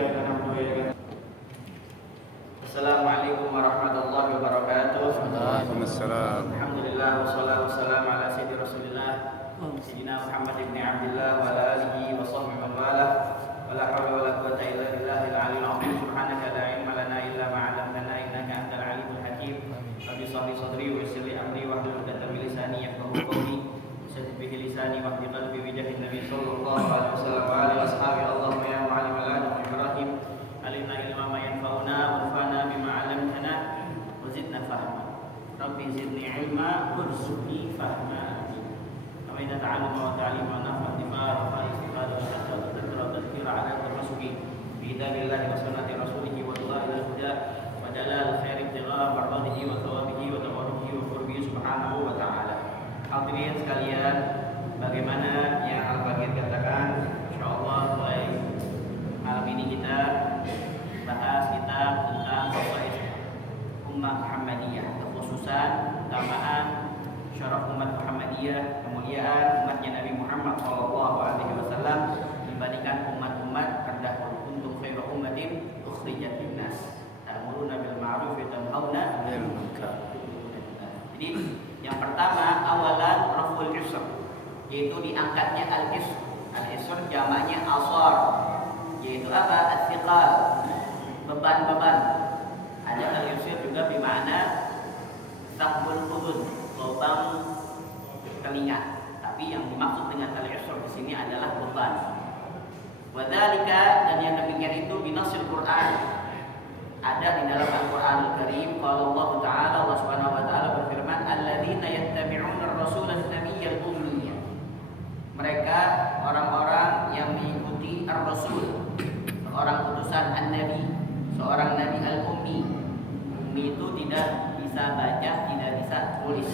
إياك نعبد وإياك Assalamualaikum warahmatullahi wabarakatuh. Waalaikumsalam. Alhamdulillah wassalatu wassalamu ala sayyidi Rasulillah Sayyidina Muhammad ibn Abdullah wa ala alihi wa sahbihi wa wala. Wala haula wala quwwata illa billahil aliyyil azim. Subhanaka la ilma lana illa ma 'allamtana innaka antal alimul hakim. Rabbi shrah li sadri wa yassir li amri wahlul 'uqdatam min lisani yafqahu qawli. Saddid bihi lisani wa hdil qalbi bi jahin nabi sallallahu alaihi wasallam wa alihi washabihi. Allahumma ya mu'allimal Adam Ibrahim alimna ilma ma yanfa'una wanfa'na bima 'allamtana wa zidna fahma. Rabbi zidni ilma warzuqni fahma. Kama idza ta'allama wa ta'allima wa nafa'a intifa'an wa istiqamah wa tadhakkura wa tadhkira 'ala tamassuki bi hidayatillahi wa sunnati rasulih wa dhalail huda wa dalal khairi ibtigha' mardatihi wa thawabihi wa tawarruhi wa qurbihi subhanahu wa ta'ala. Hadirin sekalian, bagaimana yang Al-Fakir katakan, insyaallah mulai malam ini kita bahas kitab tentang khasais umat Muhammadiyah, kekhususan, keutamaan, syaraf umat Muhammadiyah, kemuliaan umatnya Nabi Muhammad sallallahu alaihi wasallam dibandingkan umat-umat terdahulu. Kuntum khairu ummatin ukhrijat linnas ta'muruna bil ma'ruf wa tanhauna 'anil munkar. Jadi yang pertama awalan raful isr, yaitu diangkatnya al-isr. Al-isr jamaknya asar, yaitu apa? As-siqal, beban-beban. Ada al-isr juga bermakna sabul udhun, lubang telinga. Tapi yang dimaksud dengan al-isr di sini adalah beban. Wadzalika, dan yang demikian itu binasil Quran. Ada di dalam Al-Qur'anul Karim, qala Allah Ta'ala, Allah Subhanahu wa taala berfirman, alladzina yattabi'una ar-rasulan nabiyyal ummiyya. Mereka orang-orang yang mengikuti ar-rasul, seorang utusan an-nabi, seorang nabi al-ummi. Ummi itu tidak bisa baca, tidak bisa tulis.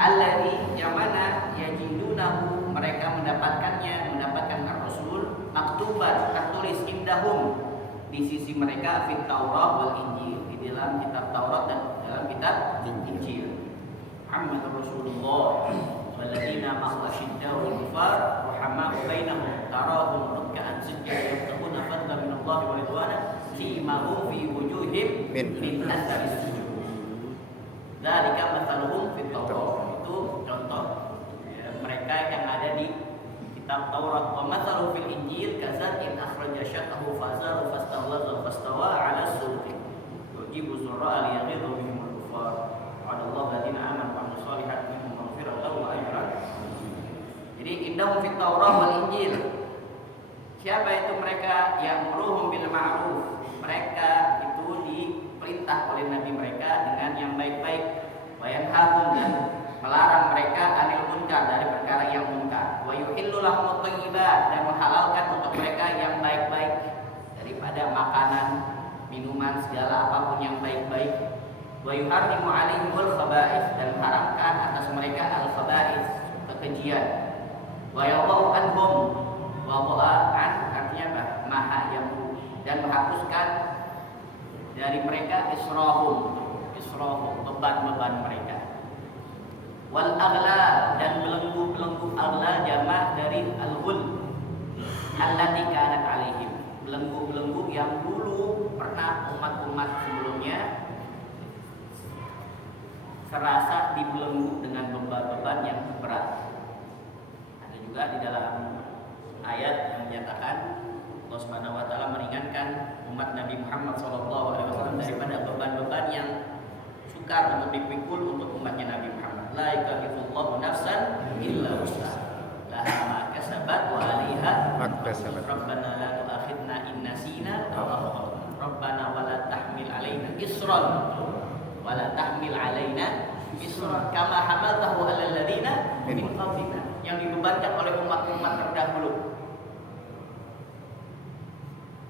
Alladzi, yang mana yajidunahu, mereka mendapatkannya, mendapatkan ar-rasul maktuban, tertulis indahum, di sisi mereka, fit Taurat wal Injil, di dalam kitab Taurat dan dalam kitab Injil. Muhammadur Rasulullah walladzina ma'ahu asyidda'u 'alal kuffar rahama'u bainahum tarahum ruk'an sujjadan yabtaguna fadlan min Allah wa ridwana simahum fi wujuhihim min athari sujud. Dzalika mathaluhum fit Taurat. Itu contoh mereka yang ada di kitab Taurat. Wa mathalu fil Injil kazar'in akhraja syatahu fa'zara fastaghlaza fastawa 'ala as-suqi yujibu zurra'a liyaghidha bihim al-kuffar. Wa'adallahu alladziina aamanu wa 'amilus shalihati minhum maghfiratan wa ajran. Jadi indahum fit Taurat wal Injil. Siapa itu mereka? Ya'muruhum bil ma'ruf. Mereka itu diperintah oleh nabi mereka dengan yang baik-baik. Wa yanhahum, dan melarang mereka anil munkar, dari perkara yang munkar. Wa yuhillu lahum thayyibat, dan menghalalkan untuk mereka yang baik-baik daripada makanan, minuman, segala apapun yang baik-baik. Wa yuharrimu 'alaihimul khaba'ith, dan mengharamkan atas mereka al-khaba'ith, kekejian. Wa yadha'u anhum, wa dha'an, artinya apa? Maha yamu, dan menghapuskan dari mereka israhum, beban-beban mereka. Wal aghlal, dan belenggu-belenggu. Aghlal jamak dari al-ghul allati kanat alaihim, belenggu-belenggu yang dulu pernah umat-umat sebelumnya serasa dibelenggu dengan beban-beban yang berat. Ada juga di dalam ayat yang menyatakan Allah Subhanahu wa taala meringankan umat Nabi Muhammad sallallahu alaihi wasallam daripada beban-beban yang sukar untuk dipikul untuk umatnya Nabi Muhammad. La yukallifullahu nafsan illa wus'aha, laha ma kasabat wa 'alaiha maktasabat. Rabbana la tu'akhidna in nasina aw akhtana. Rabbana wa la tahmil 'alaina isran wa la tahmil 'alaina isran kama hamaltahu 'alal ladzina min qablina, yang dibebankan oleh umat-umat terdahulu.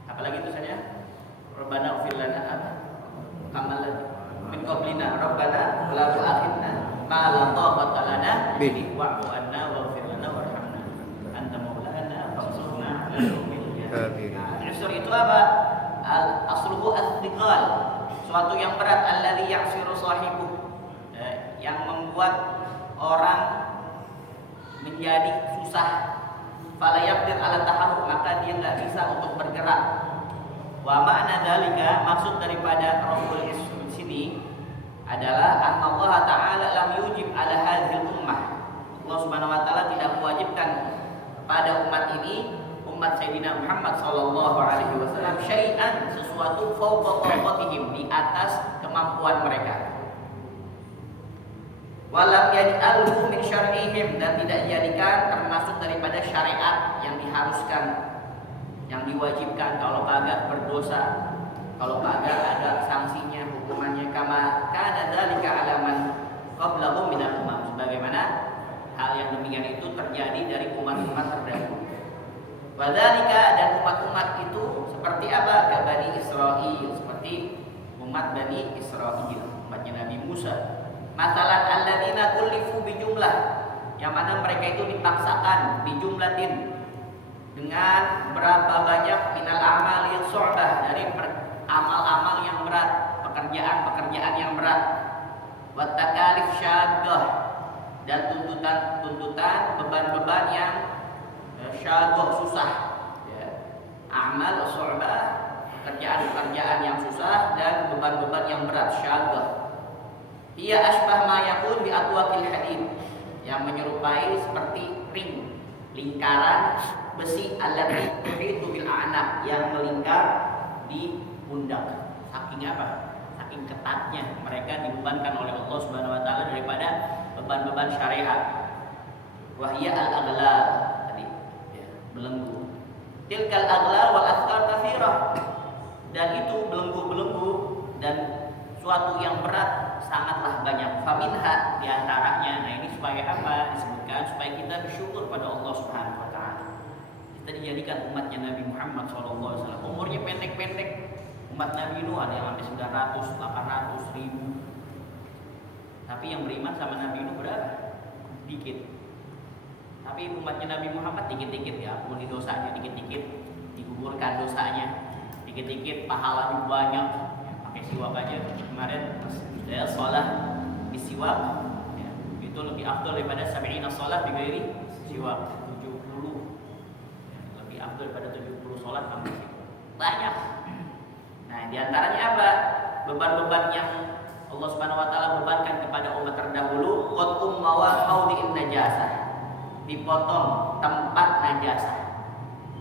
Apalagi tulisannya? Rabbana ighfir lana kama min qablina. Rabbana la tu'akhidna ma la taqata lana bihi wa'fu anna waghfir lana warhamna anta maulana fansurna 'alal qawmil kafirin. Al-isr itu apa? Asluhu as-thiqal, suatu yang berat. Alladzi ya'siru sahibu, yang membuat orang menjadi susah. Fala yaqdir 'ala taharruk, maka dia enggak bisa untuk bergerak. Wa ma'na dzalika, maksud daripada Rabbul Ism sini adalah Allah Ta'ala lam yujib ala hadhil ummah. Allah Subhanahu wa taala tidak mewajibkan pada umat ini, umat Sayyidina Muhammad sallallahu alaihi wasallam, syai'an, sesuatu fawqa taqatihim, di atas kemampuan mereka. Walam yaj'alhu min syar'ihim, dan tidak dijadikan termasuk daripada syariat yang diharuskan, yang diwajibkan. Kalau kagak berdosa, kalau kagak ada sanksinya, hukumannya, kama kana dzalika ala man qablahum minal umam, sebagaimana hal yang demikian itu terjadi dari umat-umat terdahulu. Wadzalika, dan umat-umat itu seperti apa? Bani Israil, seperti umat Bani Israil, umatnya Nabi Musa. Masalan alladzina kullifu bijumlah, yang mana mereka itu dipaksakan bijumlatin, dengan berapa banyak minal a'mal yang su'bah, dari amal-amal yang berat, pekerjaan-pekerjaan yang berat. Wat takalif syaddah, dan tuntutan beban-beban yang syaddah, susah, ya. Amal su'bah, pekerjaan-pekerjaan yang susah dan beban-beban yang berat, syaddah. Ia asbah ma yakun bi atwaqil hadid, yang menyerupai seperti ring, lingkaran besi, allati tuhitu bil a'naq, yang melingkar di pundak. Saking apa? Saking ketatnya mereka dibebankan oleh Allah Subhanahu wa taala daripada beban-beban syariat. Wahia al-aghlal, tadi ya, belenggu. Tilkal aghlal wal athqal katsirah, dan itu belenggu-belenggu dan suatu yang berat sangatlah banyak. Faminha, diantaranya, nah ini supaya apa disebutkan? Supaya kita bersyukur pada Allah Subhanahu wa taala. Kita dijadikan umatnya Nabi Muhammad SAW. Umurnya pendek-pendek. Umat Nabi Nuh ada yang sampai 900, 800, 1000. Tapi yang beriman sama Nabi Nuh berapa? Dikit. Tapi umatnya Nabi Muhammad dikit-dikit, ya, ampuni dosanya dikit-dikit, digugurkan dosanya dikit-dikit, pahalanya banyak. Pakai siwak aja kemarin ya, sholat bisiwak, ya, itu lebih afdal daripada sab'ina sholat bighairi siwak. 70, ya, lebih afdal daripada 70 sholat tanpa siwak. Banyak. Nah, diantaranya apa? Beban-beban yang Allah Subhanahu wa taala bebankan kepada umat terdahulu. Qat'um mawadi'in najasah, dipotong tempat najasah.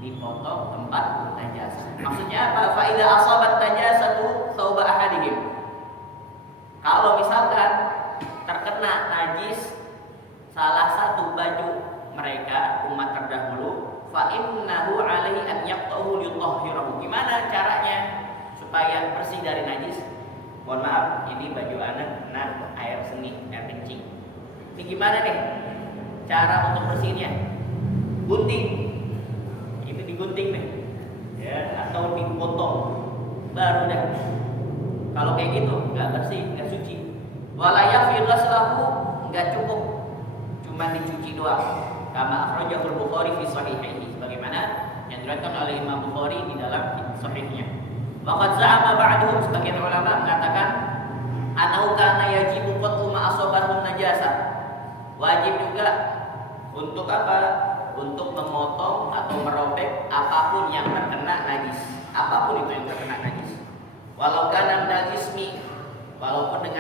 Dipotong tempat najasah. Maksudnya apa? Fa idza asabat najasatu thawba ahadihim, kalau misalkan terkena najis salah satu baju mereka, umat terdahulu, fa innahu alaihi an yaqtahu liyutahhirahu. Gimana caranya supaya bersih dari najis? Mohon maaf, ini baju anak kena air seni, air kencing. Ini gimana nih cara untuk bersihnya? Gunting. Ini digunting nih, ya, atau dipotong, baru dah. Kalau kayak gitu nggak bersih, nggak suci. Wala yafi ghaslahu, nggak cukup cuma dicuci doang. Kama akhrajahul Bukhari fi sahihihi, sebagaimana yang diriwayatkan oleh Imam Bukhari di dalam sahihnya. Waqad za'ama ba'duhum, sebagian ulama mengatakan annahu kana yajibu qat'u ma asabahu najasah. Wajib juga untuk apa? Untuk memotong atau merobek apapun yang terkena najis. Apapun itu yang terkena najis. Walau kana minal jismi, walaupun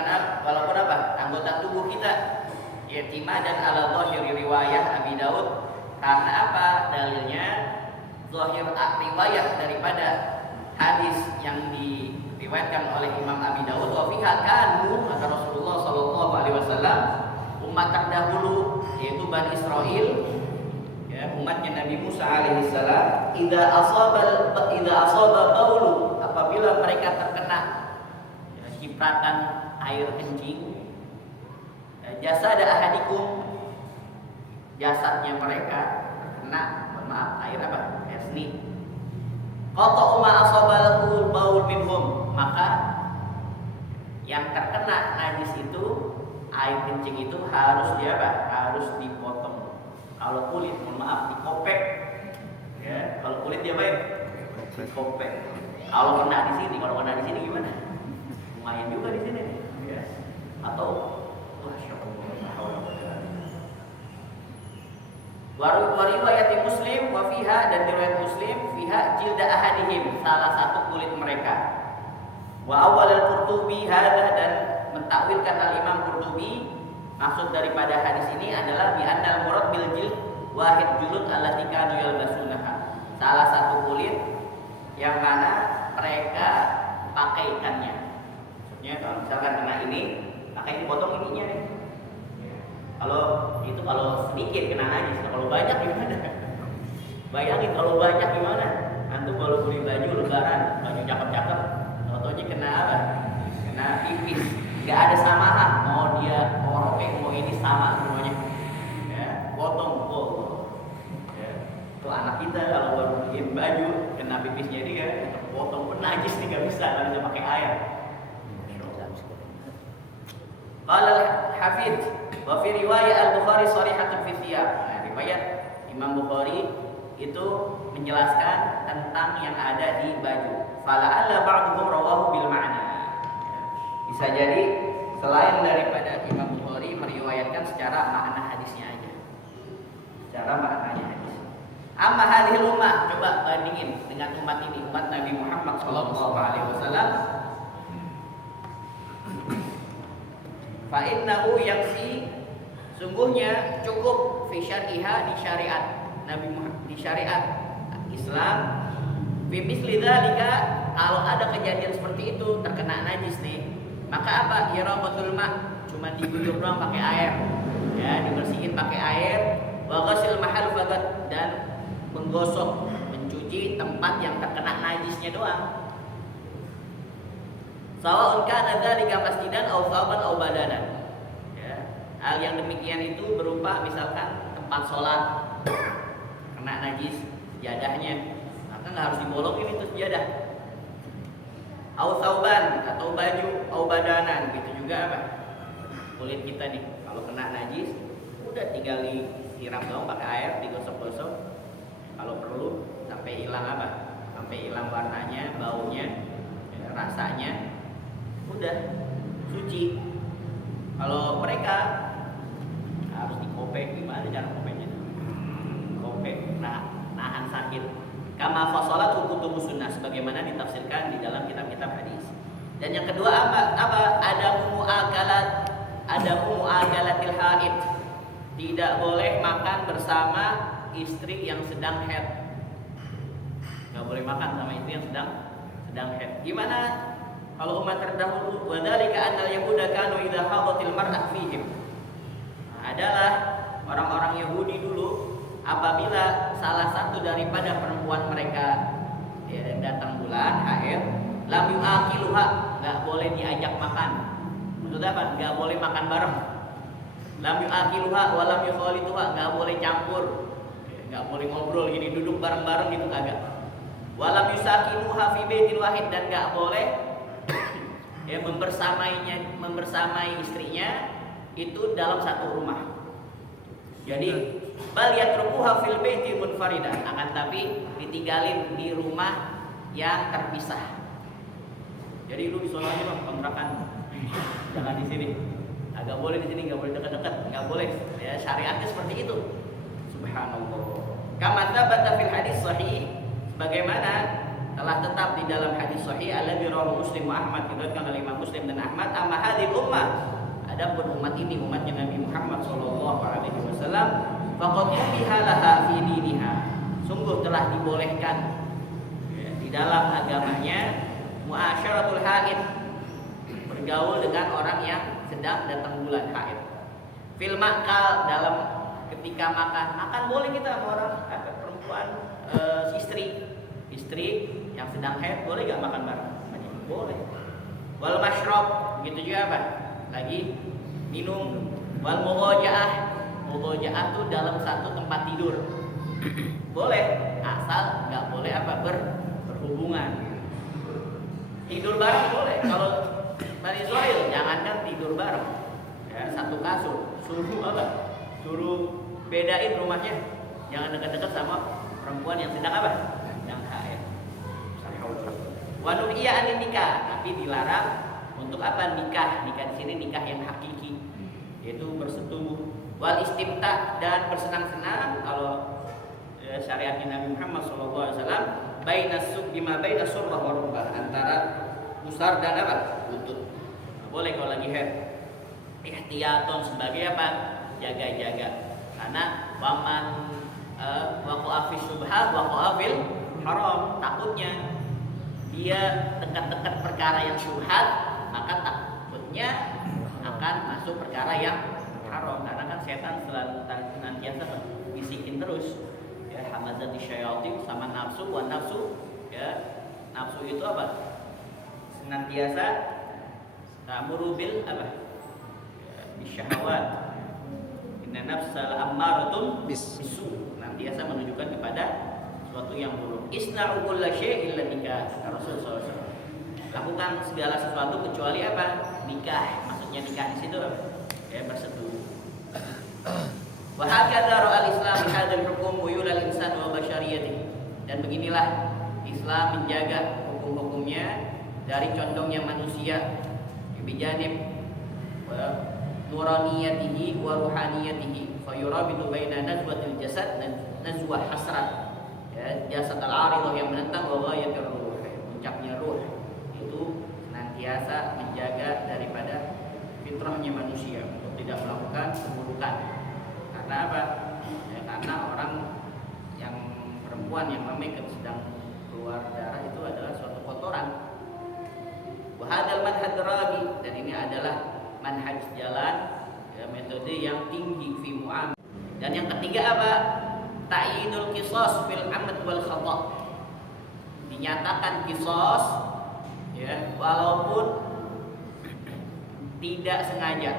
apa? Anggota tubuh kita. I'timadan ala zahir riwayah Abi Daud, karena apa? Dalilnya zahir riwayat daripada hadis yang diriwayatkan oleh Imam Abi Daud. Wa fiha kanu, kata Rasulullah sallallahu alaihi wasallam, umat terdahulu yaitu Bani Israil, ya, umatnya Nabi Musa alaihi salam, idza asaba baulu, apabila mereka terkena, ya, cipratan air kencing, jasad ahadikum, jasadnya mereka terkena, maaf, air apa? Air seni. Qata'u ma asabahu baul minhum, maka yang terkena najis itu, air kencing itu harus harus dipotong. Kalau kulit, mohon maaf, dikopek. Ya, kalau kulit dia baik, dikopek. Kalau kena di sini gimana? Lumayan juga di sini, ya. Atau Wa riwayat Muslim wa fiha, dan riwayat Muslim fiha jilda ahadihim, salah satu kulit mereka. Wa awal al-Qurtubi hadza, dan mentakwilkan al-Imam Qurtubi maksud daripada hadis ini adalah bi annal murad bil jild wahid julud allati kanu yalbasunaha, salah satu kulit yang mana mereka pakaikannya. Maksudnya kalau misalkan kena ini, pakai dipotong ininya nih. Kalau sedikit kena najis, kalau banyak gimana? Bayangin kalau banyak gimana? Antum baru beli baju lebaran, baju cakep-cakep, contohnya kena apa? Kena pipis. Gak ada samahan, mau dia mau robek, mau ini sama semuanya. Ya, potong. Ya. Tuh anak kita kalau baru bikin baju kena pipisnya dia, potong pun najis nih, gak bisa pakai air. Qala al-Hafidz wa fi riwayat al-Bukhari sharihatun fi thiyab. Nah, riwayat Imam Bukhari itu menjelaskan tentang yang ada di baju. Fala'alla ba'dhum rawahu bil ma'na. Bisa jadi selain daripada Imam Bukhari meriwayatkan secara makna hadisnya aja. Secara maknanya hadis. Amma hadhil ummah, coba bandingin dengan umat ini, umat Nabi Muhammad sallallahu alaihi wasallam. Fa innahu yakfi, sungguhnya cukup fi syariha, di syariat Nabi Muhammad, di syariat Islam, fi misli dzalika, kalau ada kejadian seperti itu terkena najis nih, maka apa? Iraqatul ma', cuma diguyur doang pakai air. Ya, dibersihin pakai air, wa ghasil mahal fagat, dan menggosok, mencuci tempat yang terkena najisnya doang. Sawa'un kana dzalika masjidan aw thawban aw badanan. Ya, hal yang demikian itu berupa misalkan tempat sholat kena najis sejadahnya, maka nggak harus dibolongin itu sejadah. Aw thawban, atau baju, aw badanan, gitu juga apa? Kulit kita nih kalau kena najis udah tinggal disiram doang pakai air, digosok-gosok. Kalau perlu sampai hilang apa? Sampai hilang warnanya, baunya, ya, rasanya. Udah suci. Kalau mereka harus dikopek, gimana cara kopeknya? Kopek, nahan sakit. Kama fasalat hukum sunnah, sebagaimana ditafsirkan di dalam kitab-kitab hadis. Dan yang kedua apa? Ada mu'akalatil haid. Tidak boleh makan bersama istri yang sedang haid. Nggak boleh makan sama istri yang sedang haid. Gimana? Kalau umat terdahulu, wadzalika annal yahuda kanu idza hadatil mar'at fihim. Adalah orang-orang Yahudi dulu, apabila salah satu daripada perempuan mereka datang bulan haid, lam yu'akiluha, enggak boleh diajak makan. Maksudnya apa? Enggak boleh makan bareng. Lam yu'akiluha wa lam yukhalituha, enggak boleh campur. Enggak boleh ngobrol gini, duduk bareng-bareng gitu kagak. Wa lam yusakinuha fi baitin wahid, dan enggak boleh ya membersamai istrinya itu dalam satu rumah. Jadi bal yatrukuha fil baiti munfaridan, akan tapi ditinggalin di rumah yang terpisah. Jadi lu di sono aja Bang, kontrakan. Jangan di sini. Agak boleh di sini, enggak boleh dekat-dekat, enggak boleh. Ya syariatnya seperti itu. Subhanallah. Kama tsabata fil hadis sahih, sebagaimana telah tetap di dalam hadis sahih alladzi rawahu Muslim wa Ahmad, diriwayatkan oleh Imam Muslim dan Ahmad. Amma hadhil ummah, adapun umat ini, umatnya Nabi Muhammad sallallahu alaihi wasallam, faqad ubiha laha fi diniha, sungguh telah dibolehkan ya, di dalam agamanya muasyaratul haid, bergaul dengan orang yang sedang datang bulan haid. Fil ma'kal, dalam ketika makan boleh kita sama orang perempuan, istri yang sedang haid, boleh gak makan bareng? Boleh. Wal masyrab, begitu juga apa? Lagi minum. Wal mughaja'ah tuh dalam satu tempat tidur. Boleh, asal nggak boleh apa? Berhubungan. Tidur bareng boleh. Kalau Bani Israil jangankan tidur bareng, ya, satu kasur. Suruh apa? Suruh bedain rumahnya. Jangan dekat-dekat sama perempuan yang sedang apa? Yang haid. Wa nuhiya anin nikah, tapi dilarang untuk apa? Nikah di sini nikah yang hakiki, yaitu bersetubuh Wal istimta, dan bersenang-senang. Kalau syariatnya Nabi Muhammad SAW, bima baina surrah wa rukbah, antara pusar dan apa? Lutut. Boleh kalau lagi haid. Ihtiyaton, sebagai apa? Jaga-jaga. Karena waman waqa'a fi syubhat waqa'a fil haram. Takutnya dia dekat-dekat perkara yang syubhat, maka takutnya akan masuk perkara yang haram. Karena kan setan selalu senantiasa bisikin terus, ya, hamazati syayatin, sama nafsu, wa nafsu, ya, nafsu itu apa? Senantiasa ta'muru bil apa? Bisyahawat. Inna nafsal ammaratun bisu, senantiasa menunjukkan kepada sesuatu yang buruk. Isna'u kulla syai'in illa nikah, kata Rasul SAW. Lakukan segala sesuatu kecuali apa? Nikah. Maksudnya nikah di situ apa? Ya, bersetubuh. Wa hakadha ra'al Islam bihadzal hukum uyulal insan wa basyariyatihi. Dan beginilah Islam menjaga hukum-hukumnya dari condongnya manusia, bijanib nuraniyatihi wa ruhaniyatihi, fa yurabitu baina nazwatil jasad dan nazwah hasrat, ya, jasad al-aridah yang menentang wa ghayatir ruh, puncaknya ruh. Itu senantiasa menjaga daripada fitrahnya manusia untuk tidak melakukan keburukan. Karena apa? Ya, karena orang yang perempuan yang memang sedang keluar darah itu adalah suatu kotoran. Wa hadzal manhaj rabi, dan ini adalah manhaj jalan, ya, metode yang tinggi fi mu'am. Dan yang ketiga apa? Ta'yinul qisas fil amd wal khata'. Dinyatakan qisas, ya, walaupun tidak sengaja,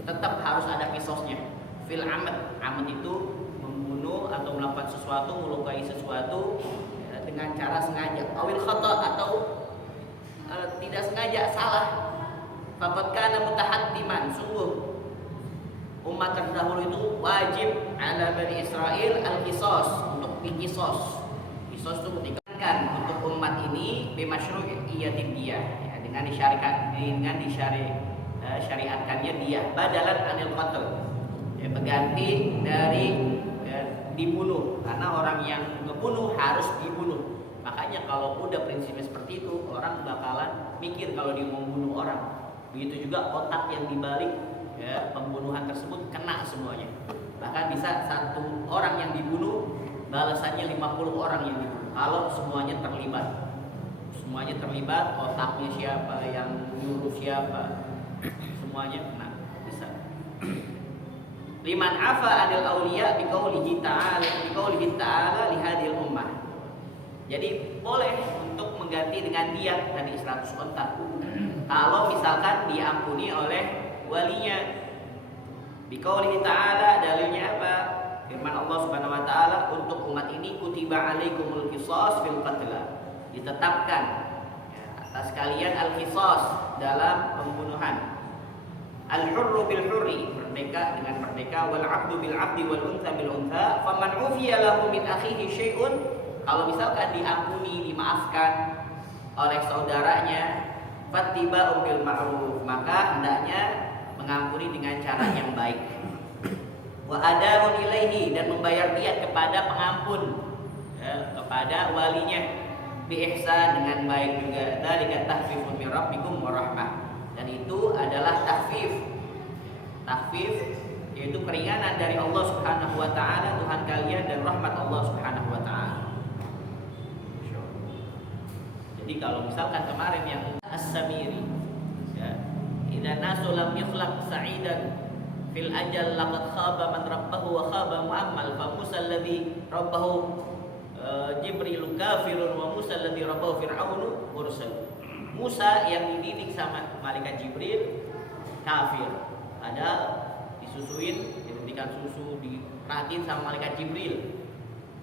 tetap harus ada qisasnya. Fil amd, amd itu membunuh atau melakukan sesuatu, melukai sesuatu, ya, dengan cara sengaja. Awil khata', atau tidak sengaja, salah. Faqad kana mutahaddiman, sungguh umat terdahulu itu wajib ala Bani Israel al-qisas, untuk diqisas. Qisas itu ditekankan untuk umat ini bimasyru'iyyatid diyah, ya, dengan disyariatkannya dia badalan anil qatl, ya, pengganti dari, ya, dibunuh, karena orang yang ngebunuh harus dibunuh. Makanya kalau udah prinsipnya seperti itu, orang bakalan mikir kalau dia mau membunuh orang. Begitu juga otak yang dibalik, ya, pembunuhan tersebut kena semuanya. Bahkan bisa satu orang yang dibunuh balasannya 50 orang yang dibunuh kalau semuanya terlibat. Semuanya terlibat, otaknya siapa, yang nyuruh siapa, semuanya kena, bisa. Liman afa anil auliya biqaulihi ta'ala li hadhil ummah. Jadi boleh untuk mengganti dengan diat tadi 100 onta. Kalau misalkan diampuni oleh walinya. Biqaulihi ta'ala, dalilnya apa? Firman Allah Subhanahu wa taala, untuk umat ini kutiba alaikumul qisas fil qatla. Ditetapkan, ya, atas kalian al-qisas dalam pembunuhan. Al-hurru bil hurri, merdeka dengan merdeka, wal 'abdu bil 'abdi wal untha bil untha. Faman ufiya lahu min akhihi syai'un, kalau misalkan diampuni, dimaafkan oleh saudaranya, fattiba'u bil ma'ruf, maka hendaknya mengampuni dengan cara yang baik. Wa adarun ilaihi, dan membayar diat kepada pengampun, ya, kepada walinya, bi ihsan, dengan baik juga. Dzalika tahfifun min rabbikum wa rahmah, dan itu adalah tahfif. Tahfif yaitu keringanan dari Allah Subhanahu wa taala, Tuhan kalian, dan rahmat Allah Subhanahu wa taala. Jadi kalau misalkan kemarin yang As-Samiri, ya, idza nasu lam yukhlaq sa'idan fil ajal laqad khaba man rabbahu wa khaba mu'ammal, fa Musa alladhi rabbahu Jibril kafirun wa Musa alladhi rabbahu Fir'aunu mursal. Musa yang dididik sama malaikat Jibril kafir, padahal disusuin, diberikan susu, diperhatiin sama malaikat Jibril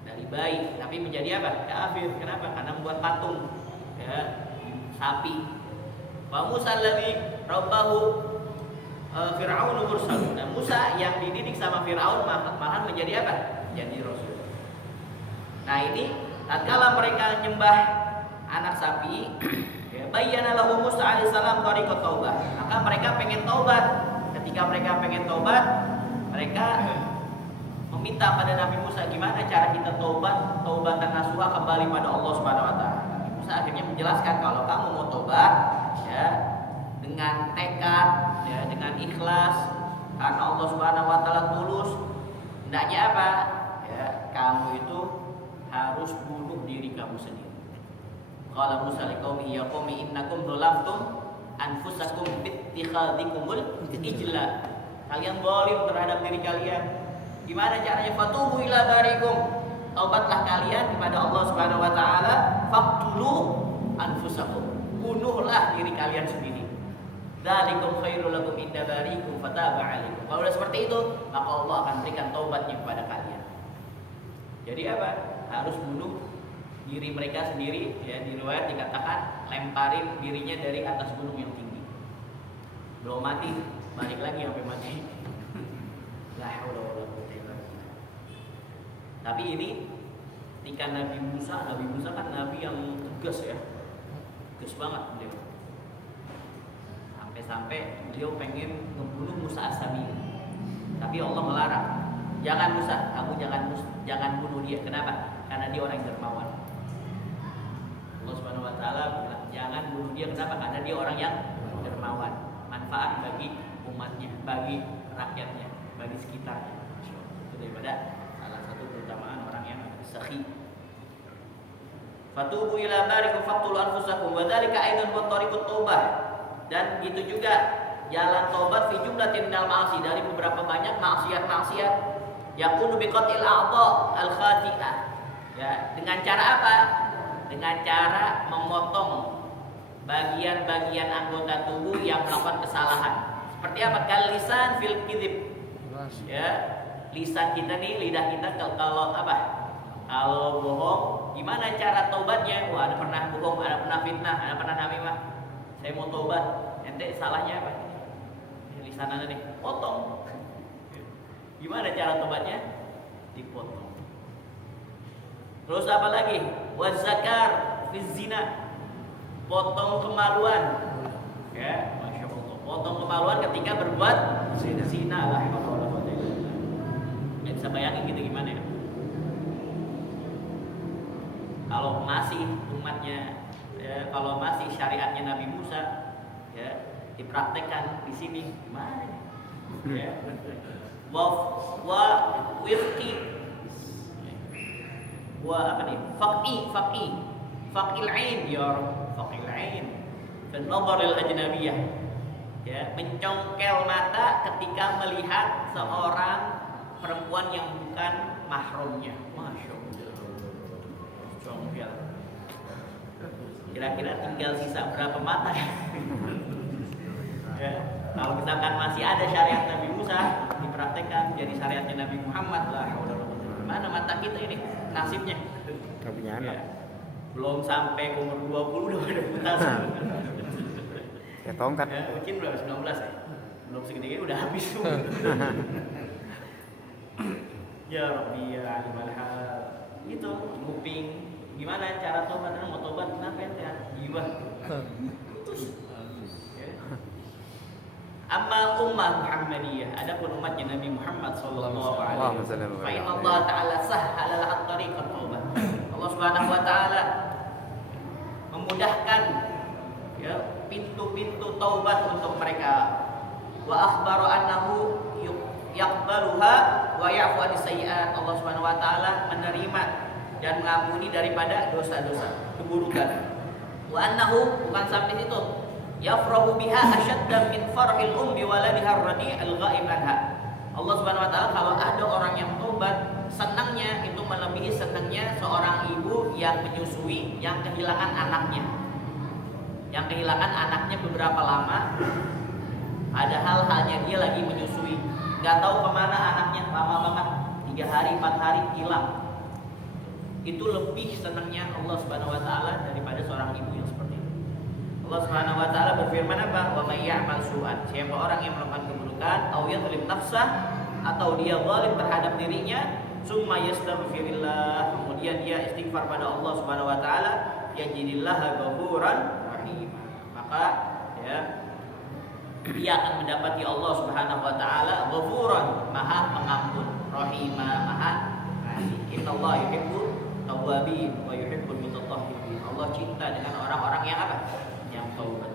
dari bayi, tapi menjadi apa? Kafir. Kenapa? Karena membuat patung, ya, sapi. Wa Musa alladzi rabbahu Fir'aun mursal. Dan Musa yang dididik sama Fir'aun malah menjadi apa? Jadi rasul. Nah, ini tatkala mereka nyembah anak sapi, ya, bayyana lahu Musa alaihissalam tariqat taubah. Maka mereka pengen taubat. Ketika mereka pengen taubat, Mereka meminta pada Nabi Musa, gimana cara kita taubatan nasuha kembali pada Allah Subhanahu wa taala. Nabi Musa akhirnya menjelaskan, kalau kamu mau tobat ya dengan tekad, ya dengan ikhlas karena Allah Subhanahu wa taala tulus, hendaknya apa? Ya, kamu itu harus bunuh diri kamu sendiri. Qala Musa liqaumihi ya qaumi innakum dhalamtum anfusakum bittikhadikumul ijla. Kalian zalim terhadap diri kalian. Gimana caranya? Fatubu ila barikum. Taubatlah kalian kepada Allah Subhanahu wa taala, faqtulu anfusakum. Bunuhlah diri kalian sendiri. Dzalikum khairul lakum inda barikum fataba 'alaikum. Kalau sudah seperti itu, maka Allah akan berikan taubatnya kepada kalian. Jadi apa? Harus bunuh diri mereka sendiri, ya. Di riwayat dikatakan lemparin dirinya dari atas gunung yang tinggi. Belum mati, balik lagi sampai mati. La haula wala quwwata illa billah. Tapi ini ketika Nabi Musa kan nabi yang tegas ya. Tegas banget beliau. Sampai beliau pengen membunuh Musa as-Samiri. Tapi Allah melarang. Jangan Musa, kamu jangan bunuh dia. Kenapa? Karena dia orang yang dermawan. Allah Subhanahu wa taala bilang, jangan bunuh dia. Kenapa? Karena dia orang yang dermawan. Manfaat bagi umatnya, bagi rakyatnya, bagi sekitarnya. Itu daripada salah satu keutamaan orang yang sakhi. Fatubu ila barikum faqtulu anfusakum wa dzalika aidan wa tariqut taubah. Dan gitu juga jalan tobat fi jumlatin minal ma'asi, dari beberapa banyak maksiat-maksiat yakunu biqatil a'dha al khati'ah. Ya, dengan cara apa? Dengan cara memotong bagian-bagian anggota tubuh yang melakukan kesalahan. Seperti apa? Kal lisan fil kadzib. Ya, lisan kita nih, lidah kita kalau apa? Kalau bohong, gimana cara taubatnya? Wah, ada pernah bohong, ada pernah fitnah, ada pernah namimah. Saya mau tobat, ente salahnya apa? Lisan anda nih, potong. Gimana cara tobatnya? Dipotong. Terus apa lagi? Wazakar fi zina, potong kemaluan. Ya, masya Allah. Potong kemaluan ketika berbuat zina lah. Nggak bisa bayangin gitu gimana ya? Kalau masih umatnya, ya, kalau masih syariatnya Nabi Musa, ya, dipraktekkan di sini gimana? Ya. Wa wifqi, wa apa nih? Faqil ain ya Rabb, faqil ain. Fil nazar al ajnabiyah. Ya, mencongkel mata ketika melihat seorang perempuan yang bukan mahramnya. Masya Allah. Congkel. Kira-kira tinggal sisa berapa mata ya? Ya, kalau misalkan masih ada syariat Nabi Musa dipraktekkan jadi syariatnya Nabi Muhammad lah. Mana mata kita ini nasibnya? Gak punya anak. Ya, belum sampai umur 20 udah pada buta semua. Ya tongkat. Ya, mungkin berapa? 19 ya? Belum segini udah habis semua. Ya Rabbi ya alimal hal. Itu nguping. Gimana cara tobat? Mau tobat kenapa ya? Jiwa. Amma ummah Muhammadiyah, adapun umatnya Nabi Muhammad sallallahu alaihi wasallam, fa inna Allah taala sahhala lahat tariqat taubah. Allah Subhanahu wa taala memudahkan ya pintu-pintu taubat untuk mereka. Wa akhbara annahu yaqbaluha wa ya'fu an sayyi'at. Allah Subhanahu wa taala menerima dan mengampuni daripada dosa-dosa keburukan. Wa annahu, bukan sampai situ, yafrahu biha ashadda min farhil ummi waladiha ar-radi' al-ghaib anha. Allah Subhanahu wa taala kalau ada orang yang tobat, senangnya itu melebihi senangnya seorang ibu yang menyusui yang kehilangan anaknya. Yang kehilangan anaknya beberapa lama, padahal hanya dia lagi menyusui, nggak tahu kemana anaknya, lama banget, 3 hari 4 hari hilang. Itu lebih senangnya Allah Subhanahu wa taala daripada seorang ibu yang seperti itu. Allah Subhanahu wa taala berfirman apa? Wa may ya'mal su'an, siapa orang yang melakukan keburukan, au yadhlim nafsah, atau dia zalim terhadap dirinya, summa yastaghfirillah, kemudian dia istighfar pada Allah Subhanahu wa taala, yajidillaha ghafuran rahim. Maka ya dia akan mendapati Allah Subhanahu wa taala Ghafuran, Maha Pengampun, Rahima, Maha Kasih. Innallaha yuhibbut tawwabin wa yuhibbul mutatahhirin. Allah cinta dengan orang-orang yang apa? Yang taubat.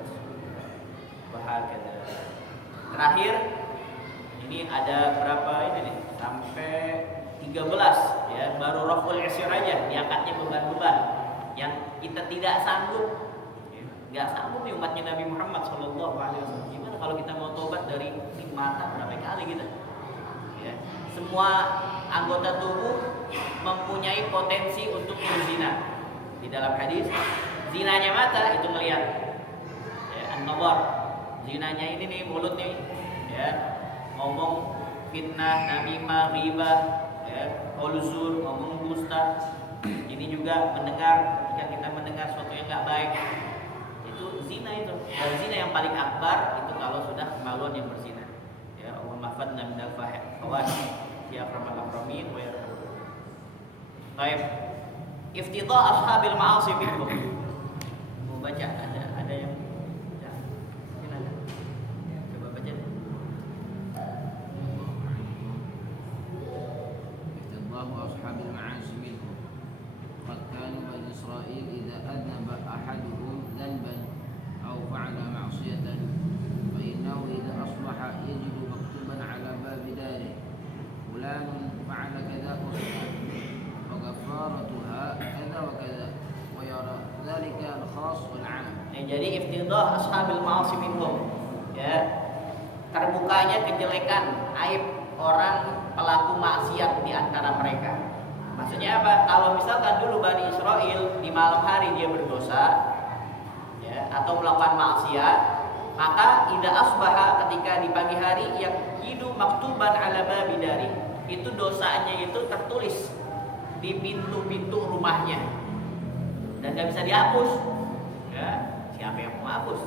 Bahagada. Terakhir ini ada berapa ini nih? Sampai 13 ya, baru raful isir aja, diangkatnya beban-beban yang kita tidak sanggup. Nggak sanggup nih umatnya Nabi Muhammad Sallallahu Alaihi Wasallam. Gimana kalau kita mau tobat dari mata berapa kali kita? Ya. Semua anggota tubuh mempunyai potensi untuk berzina. Di dalam hadis, zinanya mata itu melihat, ya, an-nazar. Zinanya ini nih mulut nih, ya, ngomong fitnah, namimah, ghibah, ya, qaul zur, ngomong dusta. Ini juga mendengar, ketika kita mendengar sesuatu yang nggak baik. Zina itu, dan zina yang paling akbar itu kalau sudah kemaluan yang berzina. Ya Allah mahfadna minal fawahish ya akramal akramin wa ya rabbal. Baik. Iftidha ashabil ma'asi minhum. Mau baca ada yang ya. Mungkin ada. Coba baca. Iftidha ashabil ma'asi minhum. Qad kanu bani Israil idza adnaba ahaduhum dhanban أو فعل معصية فإنه إذا أصبح يجد مكتوبا على باب داره فلان فعل كذا وكفارتها كذا وكذا ويرى ذلك الخاص والعام. Jadi iftidah ashabil ma'asi minhum, ya, terbukanya kejelekan, aib orang pelaku maksiat di antara mereka. Maksudnya apa? Kalau misalkan dulu Bani Israel di malam hari dia berdosa, atau melakukan maksiat, maka idza asbaha, ketika di pagi hari, yang hidu maktuban ala babi dari, itu dosanya itu tertulis di pintu-pintu rumahnya dan gak bisa dihapus. Ya, siapa yang mau hapus?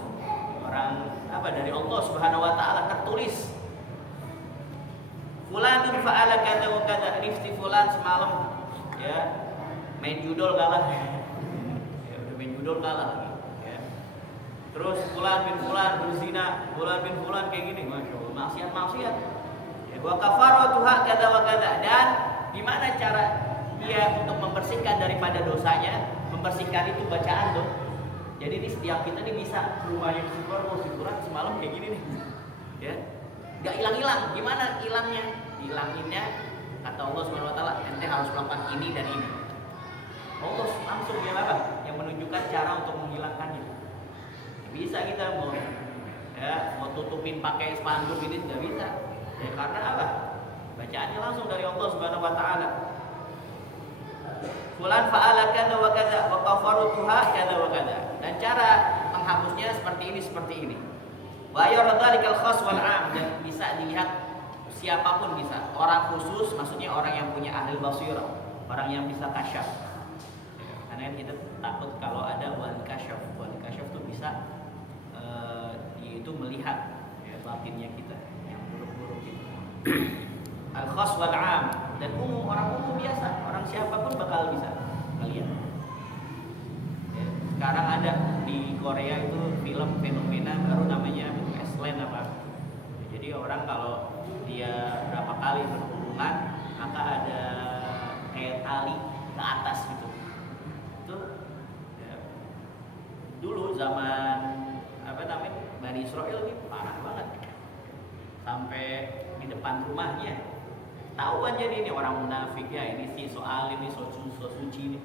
Orang apa, dari Allah Subhanahu wa taala tertulis. Fulanun fa'ala kadza wa kadza, rifti fulan semalam ya main judol kalah. Ya udah main judol kalah lagi. Terus fulan bin fulan berzina, fulan bin fulan kayak gini, masya Allah, maksiat. Wa kafaratuha kadza wa kadza, dan gimana cara dia untuk membersihkan daripada dosanya? Membersihkan itu bacaan tuh. Jadi ini setiap kita nih bisa rumahnya si fulan semalam kayak gini nih, ya, nggak hilang. Gimana hilangnya? Hilanginnya kata Allah Subhanahu Wa Taala, ente harus melakukan ini dan ini. Allah langsung yang apa? Yang menunjukkan cara untuk menghilangkannya. Bisa kita mau tutupin pakai spanduk ini nggak bisa, ya, karena apa? Bacaannya langsung dari Allah Subhanahu Wa Taala. Fulan fa'ala kadza wa kadza wa kafaratuha kadza wa kadza, dan cara menghapusnya seperti ini. Wa yuradzalikal khas wal 'am, dan bisa dilihat siapapun bisa. Orang khusus maksudnya orang yang punya ahli basirah, orang yang bisa kasyaf. Karena kita takut kalau ada wal kasyaf tuh bisa itu melihat, ya, batinnya kita yang buruk-buruk itu. Al khas wal 'am, dan umum, orang umum biasa, orang siapapun bakal bisa melihat. Ya, sekarang ada di Korea itu film fenomena baru namanya S-Line apa. Jadi orang kalau dia berapa kali berhubungan maka ada kayak tali ke atas gitu. Itu ya, dulu zaman Bani Israel ini parah banget, sampai di depan rumahnya tahuan. Jadi ini orang munafik, ya, ini si soal ini so suci ini,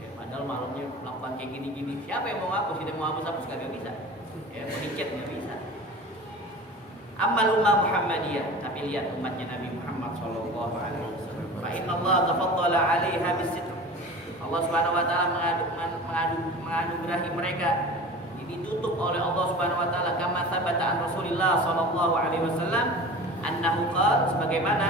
ya, padahal malamnya melakukan kayak gini. Siapa yang mau hapus? Kita mau hapus kagak bisa, ya, mau dicet nggak bisa. Amal ummah Muhammadiyah, tapi lihat umatnya Nabi Muhammad Sallallahu Alaihi Wasallam. Fa inna Allah tafaddala 'alaiha bis-sitr. Allah Subhanahu Wa Taala menganugerahi mereka, ditutup oleh Allah Subhanahu Wa Taala, kama sabata an Rasulillah Sallallahu Alaihi Wasallam annahu qala, sebagaimana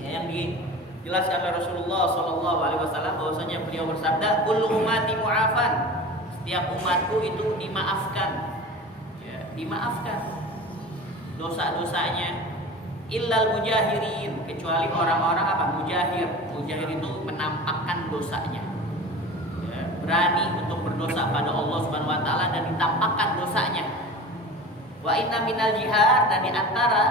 yang dijelaskan oleh Rasulullah Sallallahu Alaihi Wasallam bahwasanya beliau bersabda, kullu ummati mu'afan, setiap umatku itu dimaafkan, ya, dimaafkan dosa-dosanya, illal mujahirin, kecuali orang-orang apa? Mujahir itu menampakkan dosanya, berani untuk berdosa pada Allah Subhanahu Wa Taala dan ditampakkan dosanya. Wa inna minal jihad, dan di antara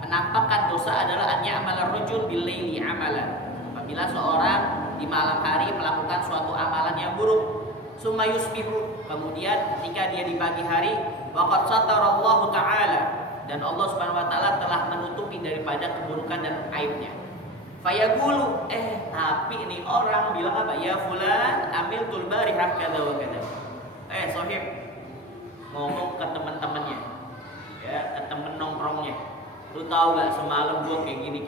menampakkan dosa adalah an ya'mala rajul bil laili amalan. Apabila seorang di malam hari melakukan suatu amalan yang buruk, summa yusbihu, kemudian ketika dia di pagi hari, waqad satarallahu ta'ala, dan Allah Subhanahu wa taala telah menutupi daripada keburukan dan aibnya. Fayaqulu, tapi ini orang bilang apa? Ya fulan, amiltul barihah kada wa kada. Sohib ngomong ke teman-temannya, ya, ke temen nongkrongnya, lu tahu gak semalam gua kayak gini.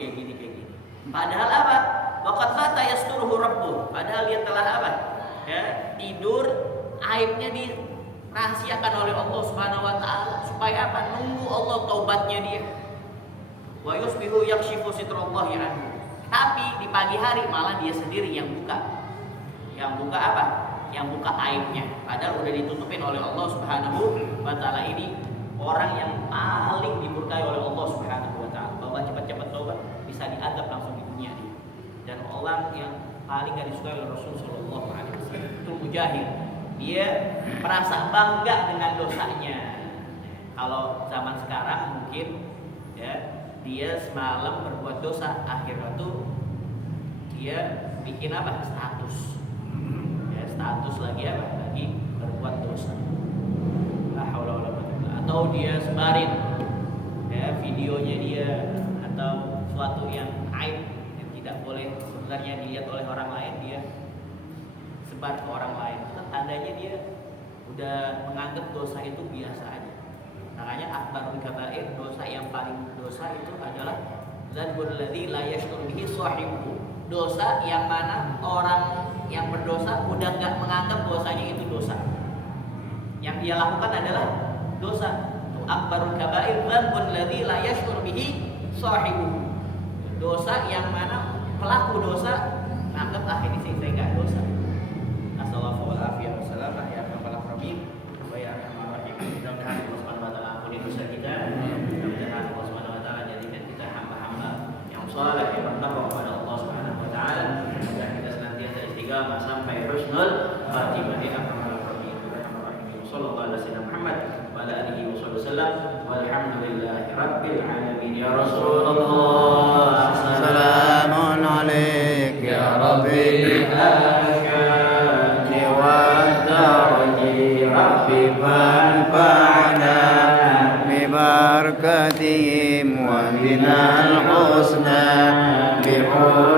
Padahal apa? Waqad bata yasturuhu rabbuh, padahal dia telah apa? Ya, tidur, aibnya dirahasiakan oleh Allah Subhanahu wa taala supaya apa? Nunggu Allah taubatnya dia. Wa yusbihu yakshifu sitrallahi anhu. Tapi di pagi hari malah dia sendiri yang buka. Yang buka apa? Yang buka aibnya. Padahal udah ditutupin oleh Allah Subhanahu wa taala. Ini orang yang paling dimurkai oleh Allah Subhanahu wa taala. Bahwa cepat-cepat taubat bisa diadab langsung di dunia ini. Dan orang yang paling gak disukai oleh Rasul sallallahu alaihi wasallam itu Mujahid. Dia merasa bangga dengan dosanya. Kalau zaman sekarang mungkin ya, dia semalam berbuat dosa, akhirnya tuh dia bikin apa? Status. Ya, status lagi apa? Lagi berbuat dosa. La haula wala quwwata illa billah. Atau dia sebarin ya videonya dia atau suatu yang aib yang tidak boleh sebenarnya dilihat oleh orang lain, dia sebar ke orang lain. Itu kan tandanya dia udah menganggap dosa itu biasa aja. Makanya akbarul kabair, dosa yang paling dosa itu adalah dzanbul ladzi la yashkur bihi sahibuhu. Dosa yang mana orang yang berdosa udah enggak menganggap dosanya itu dosa. Yang dia lakukan adalah dosa. Akbarul kabair dzanbul ladzi la yashkur bihi sahibuhu. Dosa yang mana pelaku dosa menganggap ini sih saya enggak dosa. Assalamualaikum warahmatullahi wabarakatuh. Wa ya arhamar rahim. Mudah-mudahan Allah Subhanahu wa taala ampuni dosa kita. Mudah-mudahan Allah Subhanahu wa taala jadikan kita hamba-hamba yang saleh, yang bertakwa kepada Allah Subhanahu wa taala, dan kita senantiasa istiqamah sampai husnul khatimah. Ya arhamar rahim. Sallallahu alaihi wasallam Muhammad wa ala alihi wasallam. Walhamdulillahi rabbil alamin. Ya Rasulullah, Salamun alaik ya Rabbi فانفعنا ببركتهم وبنا الحسنى بحور